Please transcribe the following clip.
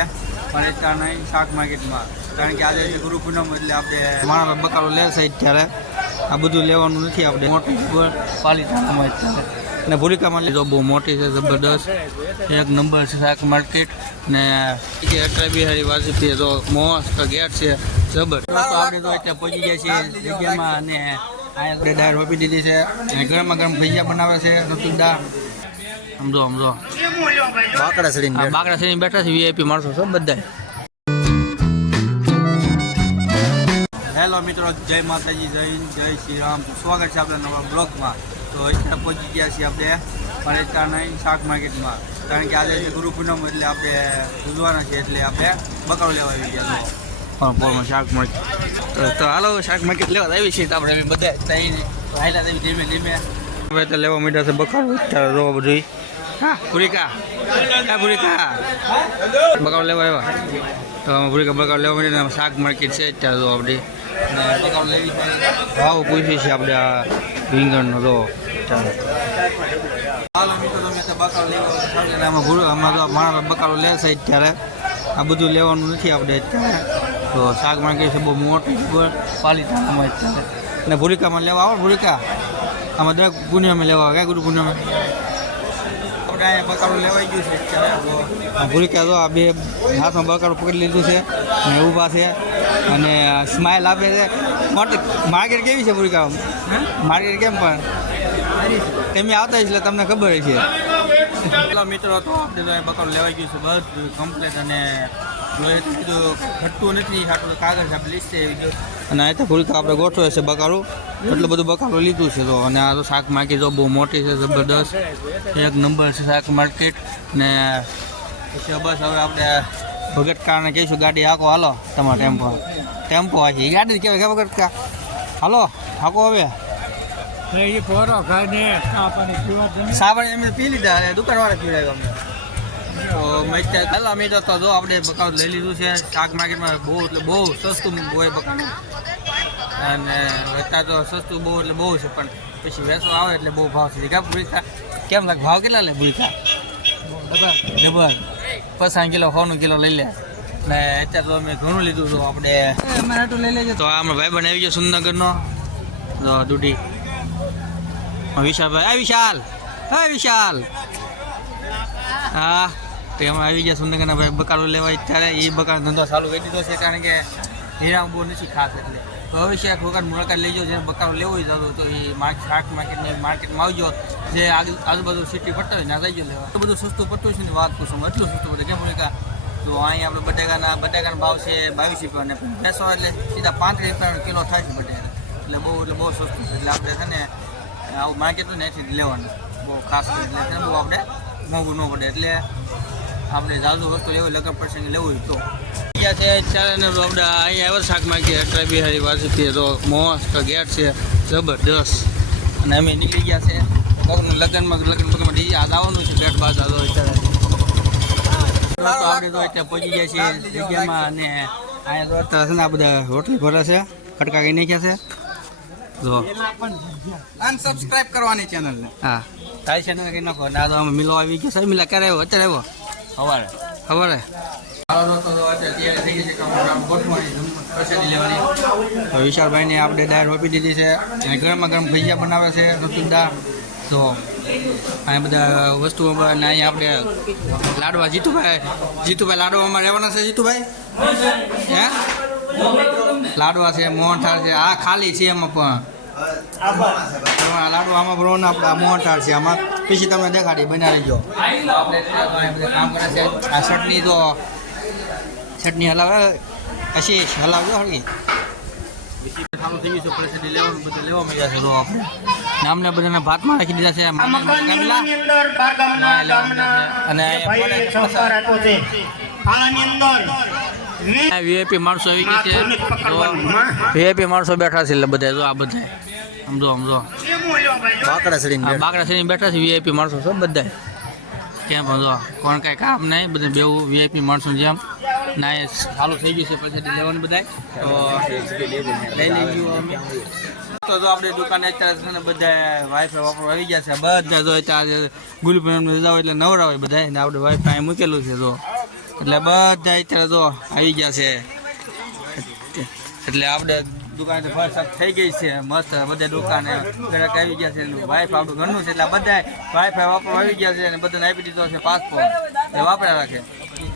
આપણે નહીં શાક માર્કેટમાં. કારણ કે આજે ગુરુ પૂનમ એટલે આપણે માણસ બકાલો લે સાઈડ ત્યારે આ બધું લેવાનું નથી આપણે. મોટી પાલિતાણામાં અને ને ભૂલિકામાં લીધો, બહુ મોટી છે, જબરદસ્ત. એક નંબર છે શાક માર્કેટ. ને અટલ બિહારી વાજપેયી તો મોસ્ટ ગેટ છે, જબર. તો આપણે તો અત્યારે પહોંચી ગયા છીએ જગ્યામાં અને આપણે ડાયર રોપી દીધી છે. અને ગરમા ગરમ ભજીયા બનાવે છે, રતુલદા. સમજો સમજો. બાકડા ચડીને બાકડા થઈને બેઠા છે વીઆઈપી માણસો છો બધા હેલો મિત્રો જય માતાજી જય જય શ્રી રામ સ્વાગત છે આપણા નવા બ્લોગમાં. તો અત્યારે પહોંચી ગયા છીએ આપણે પરેશા નહીં શાક માર્કેટમાં. કારણ કે આજે ગુરુ પૂનમ એટલે આપણે ઉજવાના છે એટલે આપણે બકાલો લેવા આવી ગયા હા બોલમાં શાક માર્કેટ તો- હાલો શાક માર્કેટ લેવા આવી છીએ તો આપણે બધા ત્યાં હાલ્યા દેવી ધીમે ધીમે. હવે તો લેવા માંડ્યા છે બકાલો. અત્યારે જોઈએ બધું ભૂરિકા. હા ભૂરિકા? બકાલો લેવા આવ્યા. તો અમે ભૂરિકા માંડીને શાક માર્કેટ છે અત્યારે તો આપણે ભાવ પૂછીએ છીએ આપણે આ રીંગણનો તો. માણસ બકાલો લે છે અત્યારે. આ બધું લેવાનું નથી આપણે અત્યારે. તો શાક માર્કેટ છે બહુ મોટી પાલિતાણામાં અત્યારે. અને ભૂરિકામાં લેવા આવો ભૂરિકા. આમાં દરેક પૂર્ણિમામાં લેવા આવે. ક્યાં ગુરુ પુણ્યમાં આપણે અહીંયા લેવાઈ ગયું છે અત્યારે ભૂરિકા તો આ બે હાથમાં બકાડું પકડી લીધું છે અને ઊભા છે. અને સ્માઇલ આપે છે. માર્કેટ કેવી છે ભૂરિકા માર્કેટ કેમ પણ? તમે આવતા એટલે તમને ખબર છે મિત્રો તો આપણે તો લેવાઈ ગયું છે. બધું કમ્પ્લેટ અને જોઈએ તો કીધું ઘટતું નથી આટલું કાગળ છે આપણે લીસ્ટ અને અહીંયા તો ભૂલકા આપણે ગોઠવે છે બકારું એટલું બધું બકારું લીધું છે તો. અને આ તો શાક માર્કેટ તો બહુ મોટી છે જબરદસ્ત. એક નંબર છે શાક માર્કેટ. ને પછી બસ હવે આપણે ભગત કારણે કહીશું ગાડી હાકો હાલો તમારો ટેમ્પો. ટેમ્પો છે ગાડી જ કહેવાય કે ભગત કા હાલો હાકો હવે. સાબણ એમ પી લીધા દુકાનવાળા પીવડાવ્યો અમને. તો મેં ત્યાં પહેલાં અમે તો જો આપણે બકાઉ લઈ લીધું છે. શાક માર્કેટમાં બહુ એટલે બહુ સસ્તું હોય બકાઉ અને અત્યારે તો સસ્તું બહુ એટલે બહુ છે પણ પછી વેસો આવે એટલે બહુ ભાવ છે. કા ભૂલતા? કેમ લાગે? ભાવ કેટલા લે ભૂલતા? ડબલ. પચાસ કિલો સોનું કિલો લઈ લે. ને અત્યારે તો અમે ઘણું લીધું હતું આપણે. તો લઈ લેજો. તો આ ભાઈ બન આવી ગયો સુંદરનગરનો. દૂધી. વિશાલભાઈ. આ વિશાલ. હા વિશાલ. હા, તો એમાં આવી ગયા સુંદરનગરના ભાઈ બકાડો લેવા ત્યારે એ બકાલો ધંધો ચાલુ કરી દીધો છે કારણ કે હીરા બહુ નથી ખાસ એટલે. તો હવે છે મુલાકાત લેજો, જેને બકાડો લેવો હોય તો એ માર્કેટ શાક માર્કેટની માર્કેટમાં આવજો. જે આજુ આજુબાજુ સિટી પડતા હોય ના જઈજો લેવા. તો બધું સસ્તું પડતું છે ને વાત પૂછું એટલું સસ્તું પડે કેમ મુલાકા તો અહીં આપણે બટાકાના, બટાકાનો ભાવ છે બાવીસ રૂપિયાને બેસો એટલે સીધા પાંત્રીસ રૂપિયાનો કિલો થાય છે બટાકા. એટલે બહુ એટલે બહુ સસ્તું છે. એટલે આપણે છે ને, આવું ને એથી લેવાનું. બહુ ખાસ એટલે બહુ આપણે મોંઘું ન પડે એટલે આપણે જાજુ વસ્તુ લેવું લગન પ્રસંગ લેવું તો. અહીંયા છે ચાલે આપણે અહીંયા શાક માર્કેટ અટલ બિહારી વાજપેયી તો મસ્ત ગેટ છે જબરદસ્ત. અને અમે નીકળી ગયા છે કોકનું લગ્નમાં લગ્ન પગમાં ડી યાદ આવવાનું છે પેટ બાદ આદો અત્યારે. તો આપણે તો અત્યારે પહોંચી ગયા છીએ જગ્યામાં અને અહીંયા તો અત્યારે છે ને આ બધા રોટલી ભરે છે કટકા કઈ નાખ્યા છે. જો. અનસબસ્ક્રાઇબ કરવાની ચેનલને હા. તારી છે ને કે નખો ના તો અમે મિલો આવી ગયો. સાહેબ મિલા ક્યારે આવ્યો? અત્યારે આવ્યો? સવારે. હે વિશાલભાઈને આપણે ડાયર રોપી દીધી છે. અને ગરમા ગરમ ભજીયા બનાવે છે રતુલદા તો અહીંયા બધા વસ્તુઓ અને અહીંયા આપણે લાડવા જીતુભાઈ જીતુભાઈ લાડવામાં રહેવાના છે જીતુભાઈ? હે? લાડવા છે મોહનથાળ છે આ ખાલી છે એમાં પણ. લાડુ આમાં બ્રોન આપણે આ મોહનથાળ છે આમાં. પછી તમને દેખાડી બનાવી જો કામ કરે છે. આ ચટણી તો ચટણી હલાવે. પછી હલાવજો હળગી. ચાલુ થઈ ગયું છે. પરિસ્થિતિ લેવાનું બધું લેવા મળ્યા છે નામને બધાને ભાતમાં રાખી દીધા છે. મકાનની અંદર બાર ગામના ગામના અને વીઆઈપી માણસો આવી ગયા છે. વીઆઈપી માણસો બેઠા છે એટલે બધા જો આ બધા સમજો સમજો. બાકડા ચડીને બાકડા થઈને બેઠા છે વીઆઈપી માણસો છે બધા કેમ સમજો? કોણ કાંઈ કામ નહીં બધા બેવું વીઆઈપી માણસો જેમ. ના એ ચાલુ થઈ ગયું છે પછી લેવાનું બધા તો લઈ લઈ અમે તો જો આપણે દુકાને અત્યારે છે ને બધા વાઈફાઈ વાપરવા આવી ગયા છે. બધા જો અત્યારે રજા હોય એટલે નવરા હોય બધા ને આપણે વાઈફાઈ મૂકેલું છે તો એટલે બધા અત્યારે તો આવી ગયા છે. એટલે આપણે દુકાન ફર્સ્ટ થઈ ગઈ છે. મસ્ત બધા દુકાને ગ્રાહક આવી ગયા છે. વાઈફ આપણું ઘરનું છે. એટલે બધા વાઈફાઈ વાપરવા આવી ગયા છે અને બધાને આપી દીધો છે પાસપોર્ટ એ વાપરા રાખે